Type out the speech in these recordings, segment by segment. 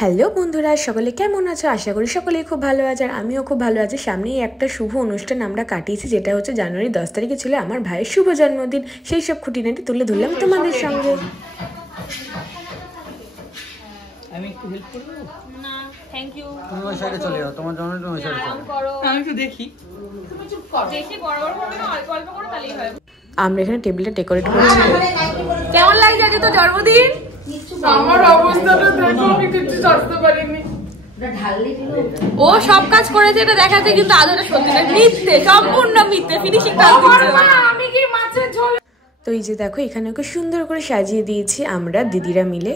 Hello বন্ধুরা, সকলে কেমন আছো? আশা করি সকলেই খুব ভালো আছে আর আমিও খুব ভালো আছি। সামনেই একটা শুভ অনুষ্ঠান আমরা কাটিয়েছি, যেটা হচ্ছে জানুয়ারি 10 তারিখে ছিল আমার ভাইয়ের শুভ জন্মদিন। সেই সব খুঁটিনাটি তুলে ধরলাম তোমাদের সঙ্গে। আমি একটু হেল্প করব? না থ্যাংক ইউ। তুমি ওই সাইডে চলে যাও, তোমার জন্মদিন ওই সাইডে চলে যাও। আমি একটু দেখি। তুমি চুপ করো, বেশি বড় বড় করবে না, অল্প অল্প করে তাহলেই হয়। আমরা এখানে টেবিলটা ডেকোরেট করছি। কেমন লাগছে আজকে তো জন্মদিন? আমার অবস্থাটা দেখো, আমি কিছু জানতে পারিনি। ও সব কাজ করেছে এটা দেখাতে, কিন্তু আদৌটা সত্যি না, মিথ্যে, সম্পূর্ণ মিথ্যে। ফিনিশিং টাচ দিচ্ছে। আমি কি মাছের ঝোল। তো এই যে দেখো, এখানে ওকে সুন্দর করে সাজিয়ে দিয়েছি আমরা দিদিরা মিলে।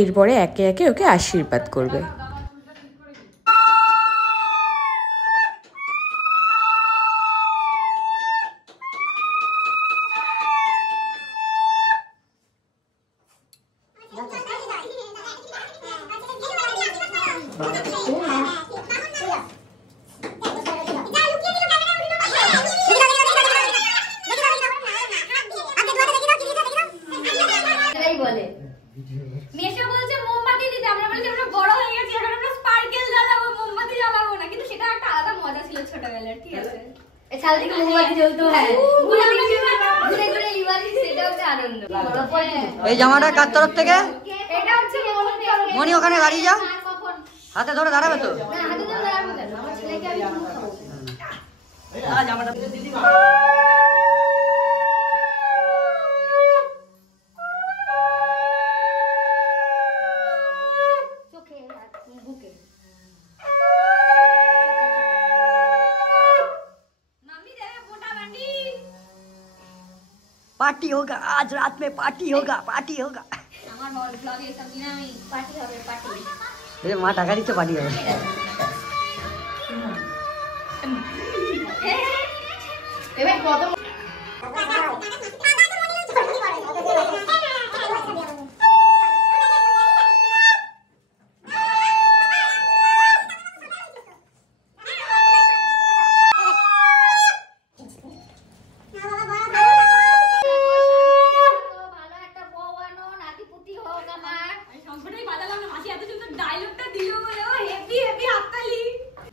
এরপরে একে একে ওকে আশীর্বাদ করবে। এই জামাটা কার তরফ থেকে? মনি ওখানে দাঁড়িয়ে যা, হাতে ধরে দাঁড়াবে তো। জামাটা पार्टी होगा, आज रात में पार्टी होगा, पार्टी होगा। ये माँ टाका दी तो पार्टी होगा।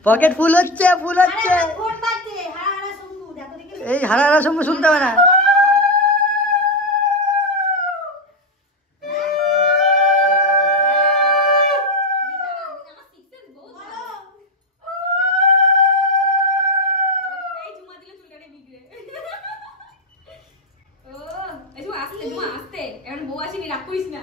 পকেট ফুল হচ্ছে, ফুল হচ্ছে। এই হারা হারা শম্ভু শুনতে হবে না। বউ আসেনি, রাগ করিস না।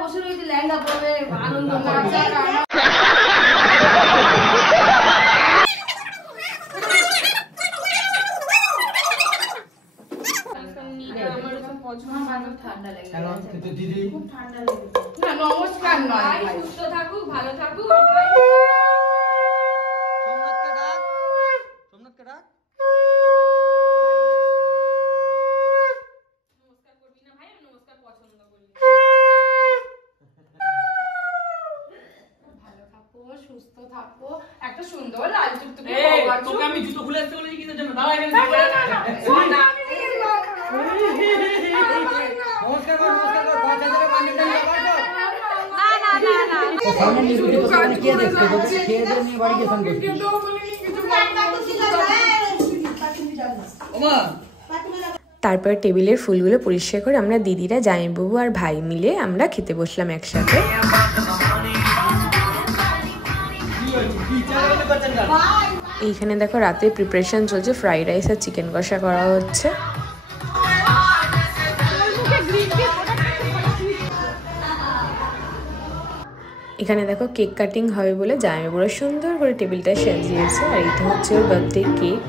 বসে রয়েছে লেহেঙ্গা পরবে, আনন্দ ঠান্ডা লেগে খুব ঠান্ডা লেগে। নমস্কার, নয় সুস্থ থাকুক, ভালো থাকুক। সোমনাথকে ডাক, সোমনাথকে ডাক। নমস্কার করবি না ভাই? আমি নমস্কার পছন্দ করি। ভালো থাকো, সুস্থ থাকো, একটা সুন্দর লাল টুকটুকে তোকে আমি জুতো খুলে আসতে বলেছি কিসের জন্য? দাঁড়া এখানে। নমস্কার কর, নমস্কার কর। 5000 পানিটা নিয়ে বার কর। না না না না, ও সামনে নিয়ে ভিডিও করতে কে দেখছে? তোকে খেয়ে দিয়ে নিয়ে বাড়ি গেছান করছিস। ওমা তারপর টেবিলের ফুলগুলো পরিষ্কার করে আমরা দিদিরা, জামাইবাবু আর ভাই মিলে আমরা খেতে বসলাম একসাথে। এইখানে দেখো রাতে প্রিপারেশন চলছে, ফ্রাইড রাইস আর চিকেন কষা করা হচ্ছে। এখানে দেখো কেক কাটিং হবে বলে জামাইবাবুরা সুন্দর করে টেবিলটা সাজিয়েছে, আর এটা হচ্ছে ওর বার্থডে কেক।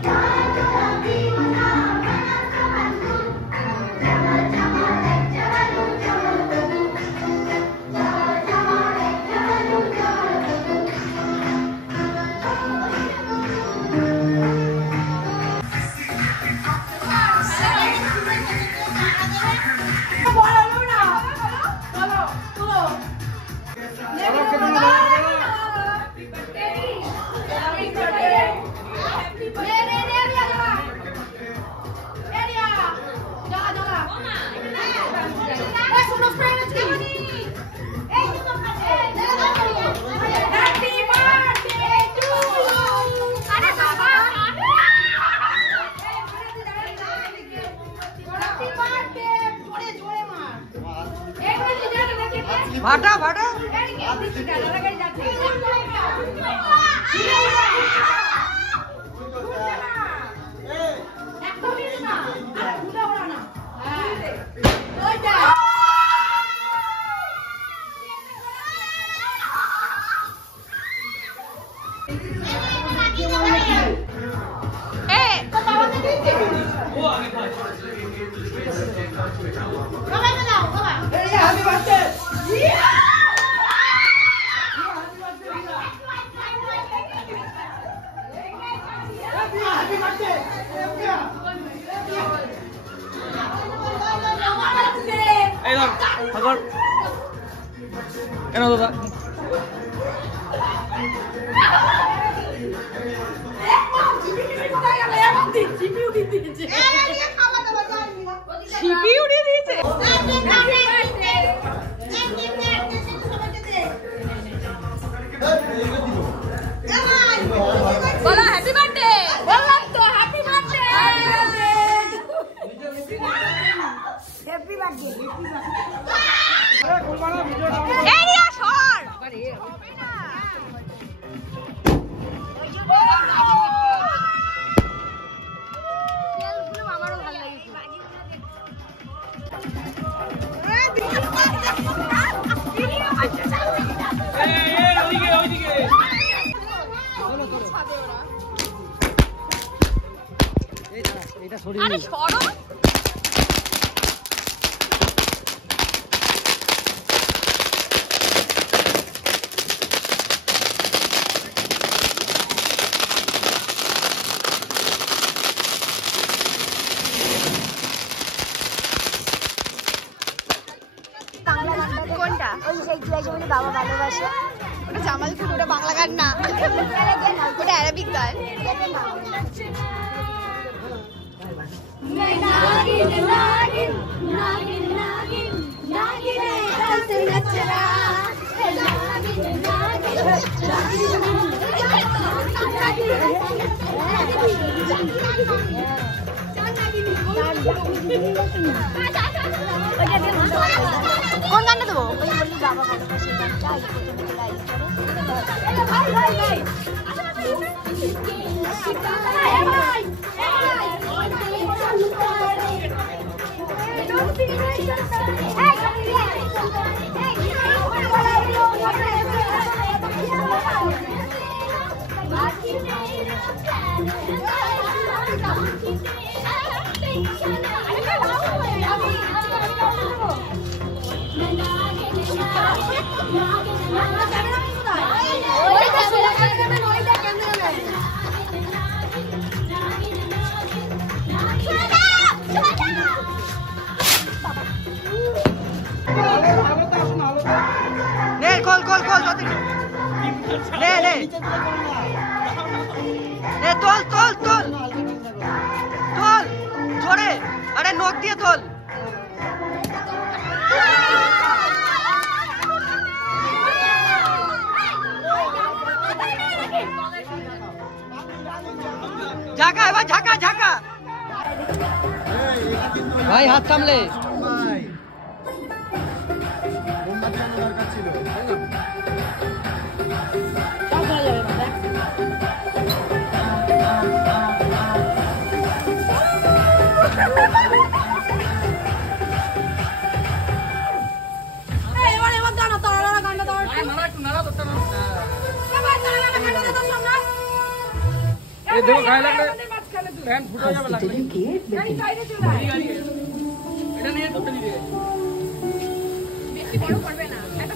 কেন দাদা সিপি উড়িয়ে দিয়েছে। বলো হ্যাপি বার্থডে। বললাম তো হ্যাপি বার্থডে। এরিয়া সর। আমারও ভালো লাগে। আরে সরো। কোনটা? ওই সেই তুই বলে বাবা ভালোবাসে, ওটা জামালপুর, ওটা বাংলা গান না, ওটা অ্যারাবিক গান। কোন গানটা দেবো? ওই বললি বাবা ভালোবাসে গানটা আগে প্রথমে লাইক ঝাঁকা, এবার ঝাঁকা ঝাঁকা। ভাই হাত সামলে। দেখো গায়ে লাগলে প্যান্ট ফুটো যাবে লাগবে। এটা নিয়ে তো নিয়ে বেশি বড় করবে না, এটা